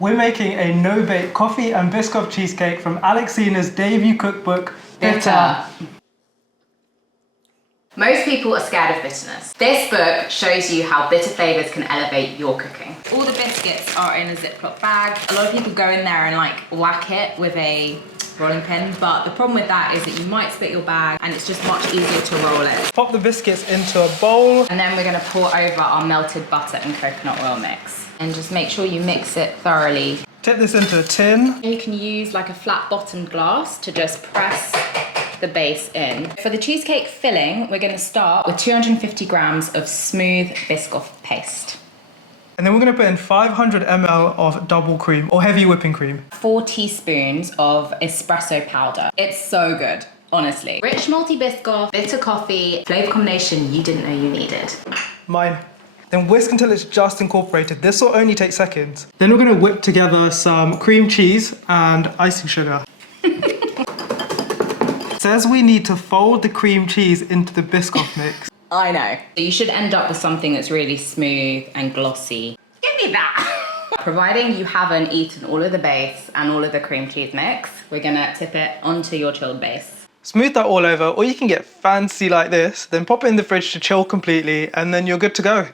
We're making a no-bake coffee and Biscoff cheesecake from Alexina's debut cookbook, Bitter. Most people are scared of bitterness. This book shows you how bitter flavours can elevate your cooking. All the biscuits are in a ziplock bag. A lot of people go in there and like whack it with a rolling pin, but the problem with that is that you might split your bag and it's just much easier to roll it. Pop the biscuits into a bowl. And then we're gonna pour over our melted butter and coconut oil mix. And just make sure you mix it thoroughly. Tip this into a tin. You can use like a flat bottomed glass to just press the base in. For the cheesecake filling, we're gonna start with 250 grams of smooth Biscoff paste. And then we're gonna put in 500 ml of double cream or heavy whipping cream. 4 teaspoons of espresso powder. It's so good, honestly. Rich malty Biscoff, bitter coffee, flavor combination you didn't know you needed. Mine. Then whisk until it's just incorporated. This will only take seconds. Then we're gonna whip together some cream cheese and icing sugar. It says we need to fold the cream cheese into the Biscoff mix. I know. So you should end up with something that's really smooth and glossy. Give me that! Providing you haven't eaten all of the base and all of the cream cheese mix, we're gonna tip it onto your chilled base. Smooth that all over, or you can get fancy like this, then pop it in the fridge to chill completely, and then you're good to go.